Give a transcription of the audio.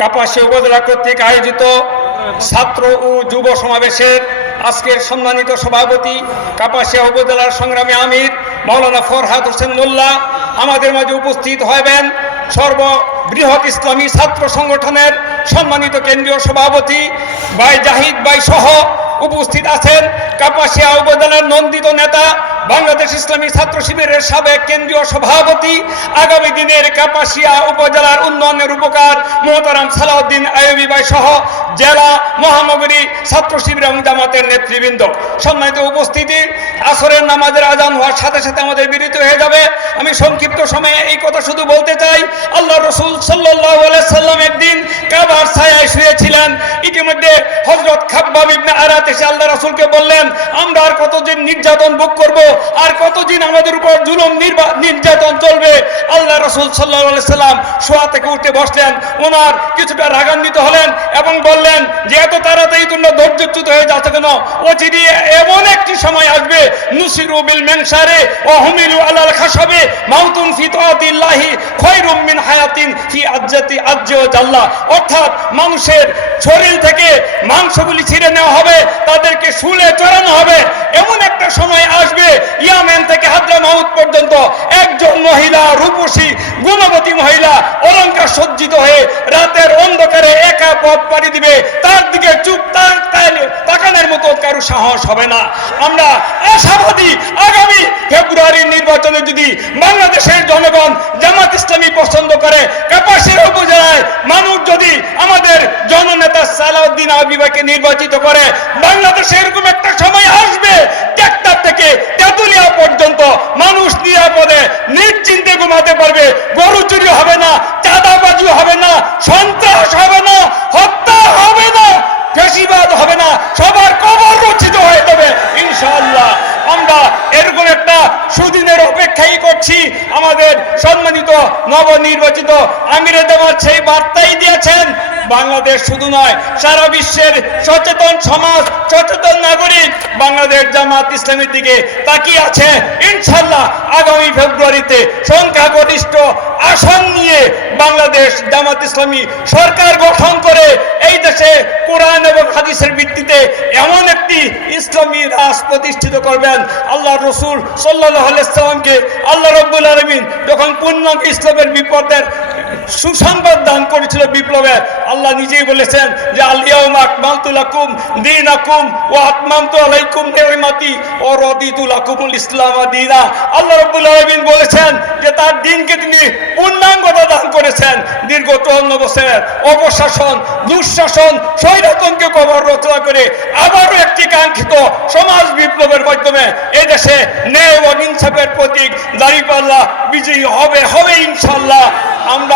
কাপাসিয়া উপজেলা কর্তৃক আয়োজিত ছাত্র ও যুব সমাবেশের আজকের সম্মানিত সভাপতি কাপাসিয়া উপজেলার সংগ্রামী আমির মাওলানা ফরহাদ হোসেন মোল্লা আমাদের মাঝে উপস্থিত হবেন। সর্ববৃহৎ ইসলামী ছাত্র সংগঠনের সম্মানিত কেন্দ্রীয় সভাপতি ভাই জাহিদ ভাই সহ উপস্থিত আছেন কাপাসিয়া উপজেলার নন্দিত নেতা বাংলাদেশ ইসলামী ছাত্র শিবিরের সাবেক কেন্দ্রীয় সভাপতি, আগামী দিনের কাপাসিয়া উপজেলার উন্নয়নের উপকার মোহতারাম সালাউদ্দিন আইয়ুবী ভাই সহ জেলা মহানগরী ছাত্র শিবির এবং জামাতের নেতৃবৃন্দ। সম্মানিত উপস্থিতি, আসরের নামাজের আজান হওয়ার সাথে সাথে আমাদের বিরতি হয়ে যাবে। আমি সংক্ষিপ্ত সময়ে এই কথা শুধু বলতে চাই, আল্লাহ রসুল সাল্লাল্লাহু আলাইহি সাল্লাম একদিন কাবার ছায়ায় শুয়েছিলেন। ইতিমধ্যে হযরত খাব্বাব ইবনে আরাত এসে আল্লাহ রসুলকে বললেন, আমরা আর কতদিন নির্যাতন ভোগ করব, আর কতদিন আমাদের উপর জুলুম নির্যাতন চলবে। আল্লাহ রসুল সাল্লাল্লাহু আলাইহি সাল্লাম শোয়া থেকে উঠে বসলেন, ওনার কিছুটা রাগান্বিত হলেন এবং বললেন যে এত তাড়াতাড়ি তোমরা ধৈর্যচ্যুত হয়ে যাচ্ছ কেন? অচিরে এমন একটি সময় আসবে নুসিরু বিল মানশারে ওয়া হুমিলু আলাল খাশাবে মাউতুন ফি তাআতিল্লাহি খায়রুম মিন হায়াতিন ফি আজ্জাতি আজ্জি ওয়া জাল্লা। অর্থাৎ মানুষের শরীর থেকে মাংসগুলি ছিঁড়ে নেওয়া হবে, তাদেরকে শুলে চড়ানো হবে। এমন একটা সময় আসবে ইয়ামেন থেকে হাদ্রামাউত পর্যন্ত একজন মহিলা, রূপসী গুণবতী মহিলা অলংকার সজ্জিত হয়ে রাতের অন্ধকারে একা পথ পাড়ি দিবে, তার দিকে চুপ তাকানোর মতো কারো সাহস হবে না। আমরা আশাবাদী আগামী ফেব্রুয়ারির নির্বাচনে যদি বাংলাদেশের জনগণ জামাত ইসলামী পছন্দ করে, কাপাসিয়া উপজেলায় মানুষ যদি আমাদের জননেতা সালাউদ্দিন আইয়ুবী ভাইকে নির্বাচিত করে, বাংলাদেশে এরকম একটা সময় আসবে টেকটাপ থেকে তেতুলিয়া পর্যন্ত মানুষ নিরাপদে নিশ্চিন্তে ঘুমাতে পারবে। গরু চুরি হবে না, চাঁদাবাজি হবে না, সন্ত্রাস হবে না, হত্যা হবে না, ফ্যাসিবাদ হবে না, সবার কবর রচিত হয়ে যাবে ইনশাআল্লাহ। আমরা এরকম একটা সুদিনের অপেক্ষাই করছি। আমাদের সম্মানিত নবনির্বাচিত আমিরে জামাত সেই বার্তাই দিয়েছেন, বাংলাদেশ শুধু নয় সারা বিশ্বের সচেতন সমাজ, সচেতন নাগরিক বাংলাদেশ জামাত ইসলামের দিকে তাকিয়ে আছে। ইনশাআল্লাহ আগামী ফেব্রুয়ারিতে সংখ্যাগরিষ্ঠ আসন নিয়ে বাংলাদেশ জামাত ইসলামী সরকার গঠন করে এই দেশে কোরআন এবং হাদিসের ভিত্তিতে এমন একটি ইসলামী রাজ প্রতিষ্ঠিত করবেন। আল্লাহ রসুল সাল্লাল্লাহু আলাইহি সাল্লামকে আল্লাহ রাব্বুল আলামিন যখন পূর্ণাঙ্গ ইসলামের বিপদের সুসংবাদ দান করেছিল বিপ্লবে, আল্লাহ নিজেই বলেছেন যে আল ইয়াউমা আকমালতু লাকুম দীনাকুম ওয়া আতমামতু আলাইকুম নি'মাতি ওয়া রাদিতু লাকুমুল ইসলাম দীনা। আল্লাহ রাব্বুল আলামিন বলেছেন যে তার দিনকে তিনি পূর্ণাঙ্গতা দান করেছেন। দীর্ঘ 54 বছরের অপশাসন, দুঃশাসন, স্বৈরতন্ত্রকে কবর রচনা করে আবারও একটি কাঙ্ক্ষিত সমাজ বিপ্লবের মাধ্যমে এই দেশে ন্যায় ও ইনসাফের প্রতীক দাঁড়িপাল্লা বিজয়ী হবে ইনশাআল্লাহ। আমরা